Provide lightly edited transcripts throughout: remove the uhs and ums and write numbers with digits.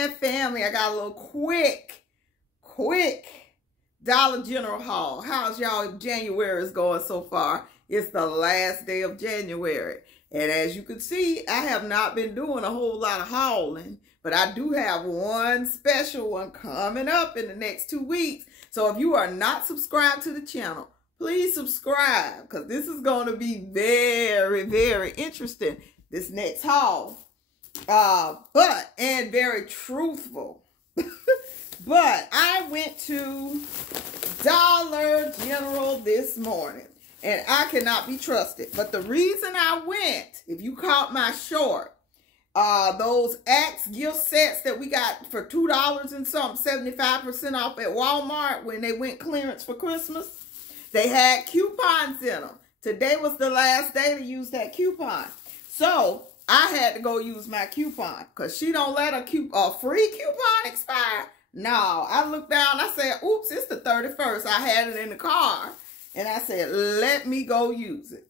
man, family, I got a little quick Dollar General haul. How's y'all January is going so far? It's the last day of January. And as you can see, I have not been doing a whole lot of hauling, but I do have one special one coming up in the next 2 weeks. So if you are not subscribed to the channel, please subscribe, because this is going to be very, very interesting, this next haul. And very truthful. But I went to Dollar General this morning, and I cannot be trusted. But the reason I went, if you caught my short, those Axe gift sets that we got for $2 and something, 75% off at Walmart when they went clearance for Christmas, they had coupons in them. Today was the last day to use that coupon. So I had to go use my coupon, because she don't let a free coupon expire. No, I looked down, I said, oops, it's the 31st. I had it in the car, and I said, let me go use it.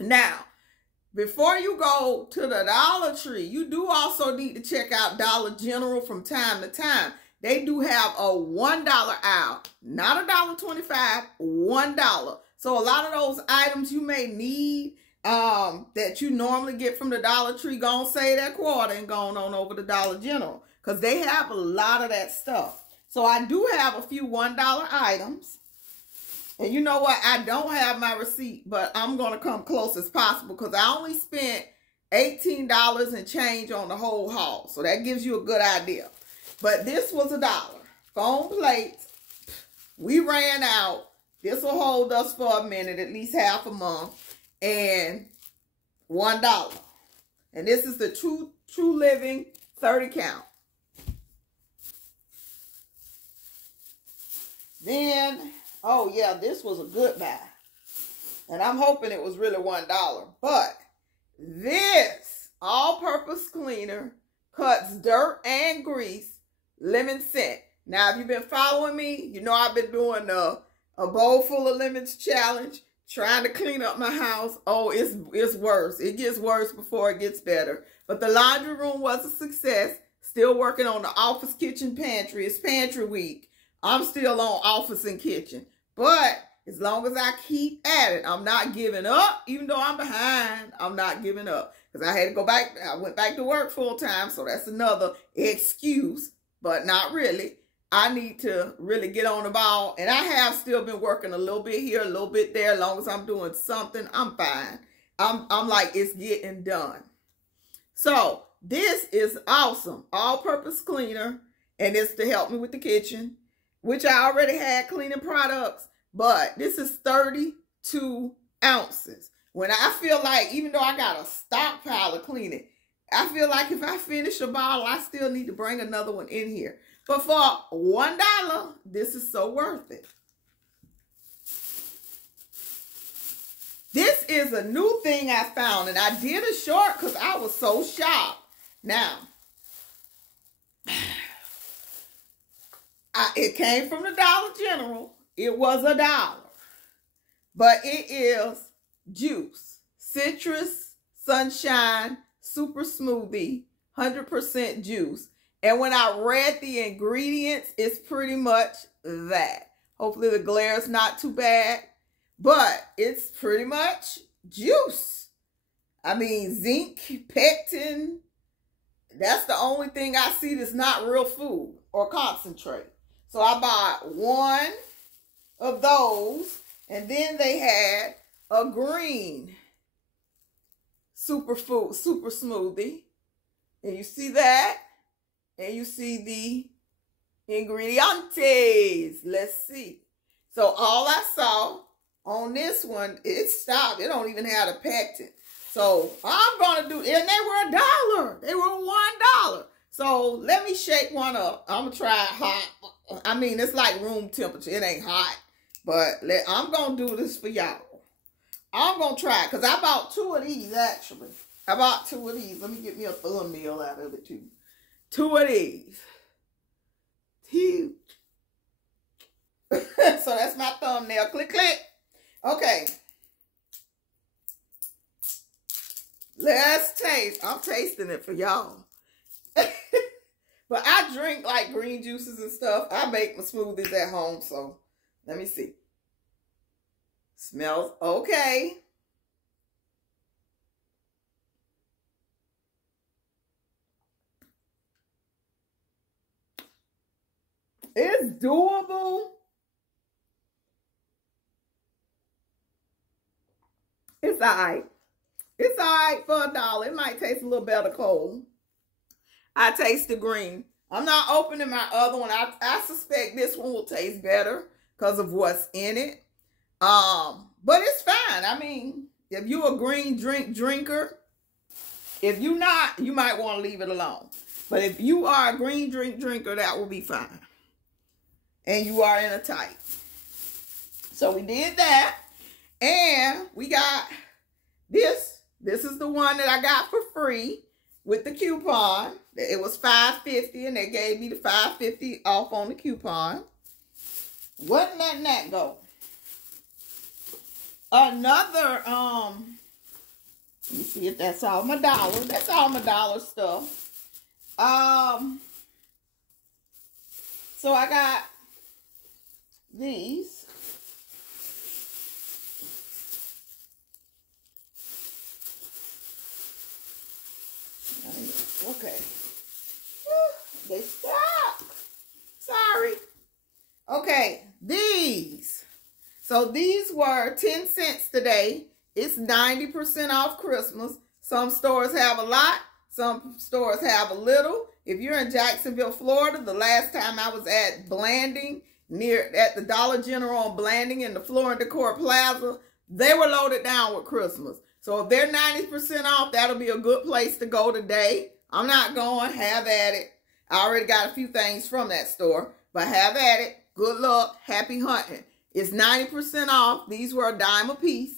Now, before you go to the Dollar Tree, you do also need to check out Dollar General from time to time. They do have a $1 aisle, not $1.25, $1. So a lot of those items you may need that you normally get from the Dollar Tree, gonna save that quarter and going on over to Dollar General, because they have a lot of that stuff. So I do have a few $1 items. And you know what? I don't have my receipt, but I'm going to come close as possible, because I only spent $18 and change on the whole haul. So that gives you a good idea. But this was $1. Foam plates. We ran out. This will hold us for a minute, at least half a month. And $1. And this is the True Living 30 count. Then, oh yeah, this was a good buy. And I'm hoping it was really $1. But this all-purpose cleaner cuts dirt and grease, lemon scent. Now, if you've been following me, you know I've been doing a bowl full of lemons challenge, trying to clean up my house. Oh, it's worse. It gets worse before it gets better. But the laundry room was a success. Still working on the office, kitchen, pantry. It's pantry week. I'm still on office and kitchen. But as long as I keep at it, I'm not giving up. Even though I'm behind, I'm not giving up. Because I had to go back. I went back to work full time. So that's another excuse. But not really. I need to really get on the ball. And I have still been working a little bit here, a little bit there. As long as I'm doing something, I'm fine. I'm like, it's getting done. So this is awesome. All-purpose cleaner. And it's to help me with the kitchen, which I already had cleaning products. But this is 32 ounces. When I feel like, even though I got a stockpile of cleaning, I feel like if I finish a bottle, I still need to bring another one in here. But for $1, this is so worth it. This is a new thing I found, and I did a short because I was so shocked. Now, it came from the Dollar General. It was $1. But it is juice. Citrus, sunshine, super smoothie, 100% juice. And when I read the ingredients, it's pretty much that. Hopefully the glare is not too bad. But it's pretty much juice. I mean, zinc, pectin. That's the only thing I see that's not real food or concentrate. So I bought one of those. And then they had a green superfood, super smoothie. And you see that? And you see the ingredientes. Let's see. So all I saw on this one, it stopped. It don't even have a pectin. So I'm going to do, and they were $1. They were $1. So let me shake one up. I'm going to try it hot. I mean, it's like room temperature. It ain't hot. But I'm going to do this for y'all. I'm going to try it, because I bought 2 of these, actually. I bought 2 of these. Let me get me a thumbnail out of it, too. 2 of these. Huge. So that's my thumbnail. Click, click. Okay. Let's taste. I'm tasting it for y'all. But I drink like green juices and stuff. I make my smoothies at home, so let me see. Smells okay. It's doable. It's all right. It's all right for $1. It might taste a little better cold. I taste the green. I'm not opening my other one. I suspect this one will taste better because of what's in it. But it's fine. I mean, if you're a green drinker, if you're not, you might want to leave it alone. But if you are a green drinker, that will be fine. And you are in a tight. So we did that. And we got this. This is the one that I got for free with the coupon. It was $5.50 and they gave me the $5.50 off on the coupon. Wasn't letting that go. Another, let me see if that's all my dollars. That's all my dollar stuff. So I got these. Okay. They stuck. Sorry. Okay, these. So these were 10 cents today. It's 90% off Christmas. Some stores have a lot. Some stores have a little. If you're in Jacksonville, Florida, the last time I was at Blanding, at the Dollar General on Blanding in the Floor and Decor Plaza, they were loaded down with Christmas. So if they're 90% off, that'll be a good place to go today. I'm not going. Have at it. I already got a few things from that store, but have at it. Good luck. Happy hunting. It's 90% off. These were $0.10 a piece.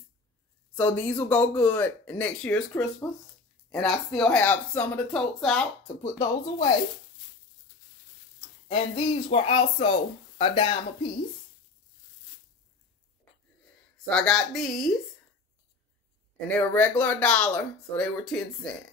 So these will go good next year's Christmas. And I still have some of the totes out to put those away. And these were also $0.10 a piece. So I got these. And they were regular $1, so they were 10 cents.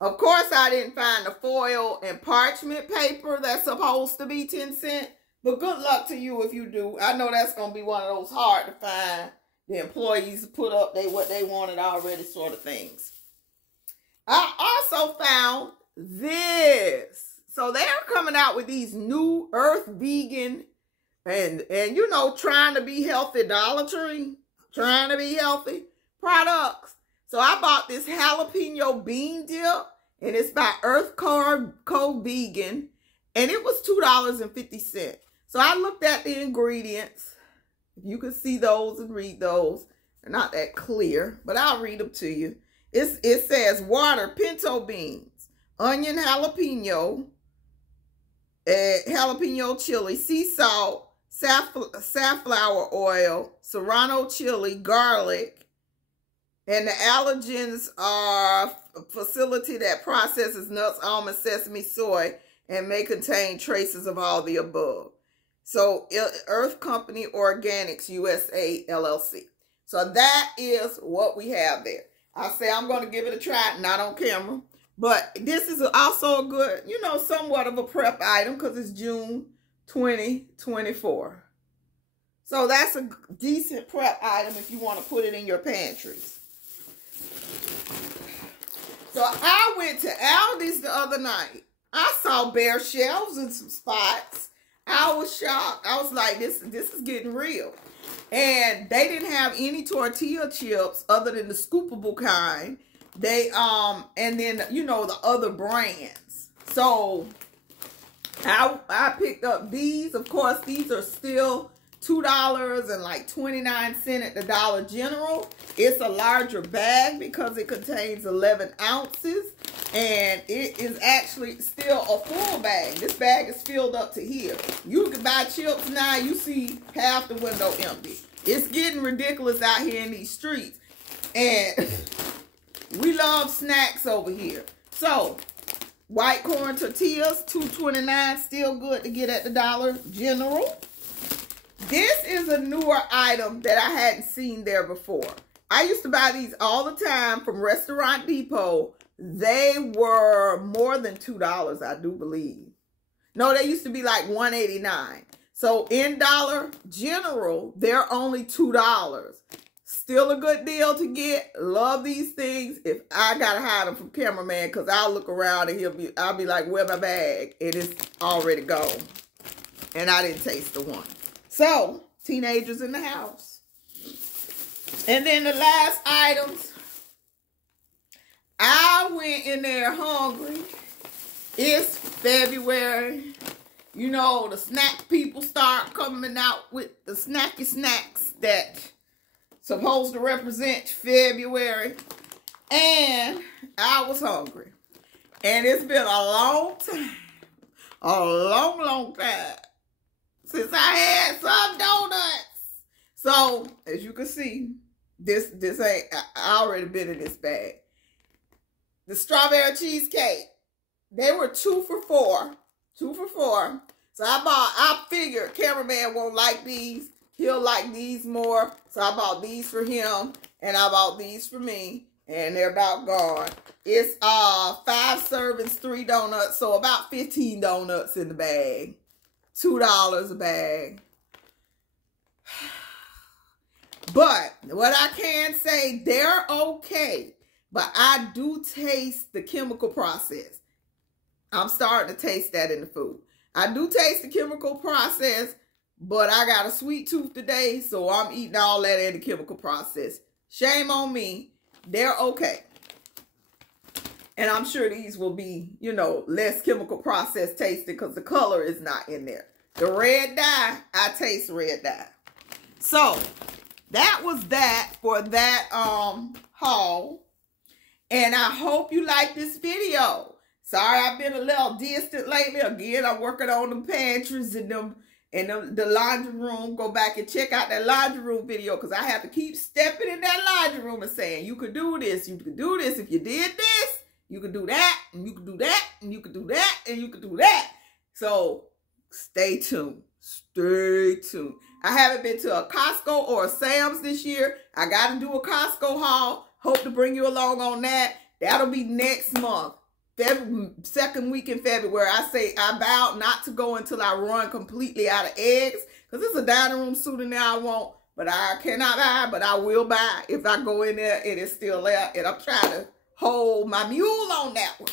Of course, I didn't find the foil and parchment paper that's supposed to be 10 cents. But good luck to you if you do. I know that's going to be one of those hard to find. The employees put up what they wanted already sort of things. I also found this. So they're coming out with these new Earth Vegan and you know, trying to be healthy Dollar Tree. Trying to be healthy products. So I bought this jalapeno bean dip. And it's by Earth Co Vegan. And it was $2.50. So I looked at the ingredients. You can see those and read those. They're not that clear, but I'll read them to you. It says water, pinto beans, onion jalapeno, jalapeno chili, sea salt, safflower oil, serrano chili, garlic, and the allergens are a facility that processes nuts, almonds, sesame, soy, and may contain traces of all the above. So, Earth Company Organics USA LLC. So, that is what we have there. I say I'm going to give it a try, not on camera. But this is also a good, you know, somewhat of a prep item because it's June 2024. So, that's a decent prep item if you want to put it in your pantries. So I went to Aldi's the other night. I saw bare shelves in some spots. I was shocked. I was like, this is getting real. And they didn't have any tortilla chips other than the scoopable kind. They and then you know the other brands. So I picked up these. Of course, these are still $2.29 at the Dollar General. It's a larger bag because it contains 11 ounces. And it is actually still a full bag. This bag is filled up to here. You can buy chips now. You see half the window empty. It's getting ridiculous out here in these streets. And we love snacks over here. So, white corn tortillas, $2.29. Still good to get at the Dollar General. This is a newer item that I hadn't seen there before. I used to buy these all the time from Restaurant Depot, They were more than $2, I do believe. No, they used to be like $1.89. So in Dollar General, they're only $2. Still a good deal to get. Love these things. If I gotta hide them from cameraman, because I'll look around and I'll be like, where my bag? It is already gone. And I didn't taste the one. So, teenagers in the house. And then the last items. I went in there hungry. It's February. You know, the snack people start coming out with the snacky snacks that supposed to represent February. And I was hungry. And it's been a long time. A long, long time since I had some donuts. So, as you can see, this ain't, I already been in this bag. The strawberry cheesecake, they were 2 for $4. 2 for $4. So I figured cameraman won't like these. He'll like these more. So I bought these for him. And I bought these for me. And they're about gone. It's 5 servings, 3 donuts. So about 15 donuts in the bag. $2 a bag. But what I can say, they're okay. But I do taste the chemical process. I'm starting to taste that in the food. I do taste the chemical process, but I got a sweet tooth today, so I'm eating all that in the chemical process. Shame on me. They're okay. And I'm sure these will be, you know, less chemical process tasted because the color is not in there. The red dye, I taste red dye. So, that was that for that haul. And I hope you like this video. Sorry, I've been a little distant lately. Again, I'm working on the pantries and the laundry room. Go back and check out that laundry room video because I have to keep stepping in that laundry room and saying, you could do this, you could do this. If you did this, you could do that, and you could do that, and you could do that, and you could do that. So, stay tuned. Stay tuned. I haven't been to a Costco or a Sam's this year. I got to do a Costco haul. Hope to bring you along on that. That'll be next month. Second week in February. I say I vowed not to go until I run completely out of eggs. Because it's a dining room suit in there I want. But I cannot buy, but I will buy. If I go in there, it is still there. And I'm trying to hold my mule on that one.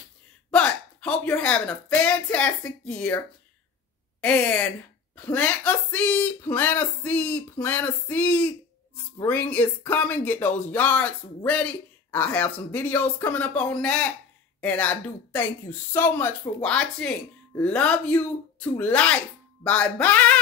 But hope you're having a fantastic year. And plant a seed, plant a seed, plant a seed. Spring is coming. Get those yards ready. I have some videos coming up on that. And I do thank you so much for watching. Love you to life. Bye-bye.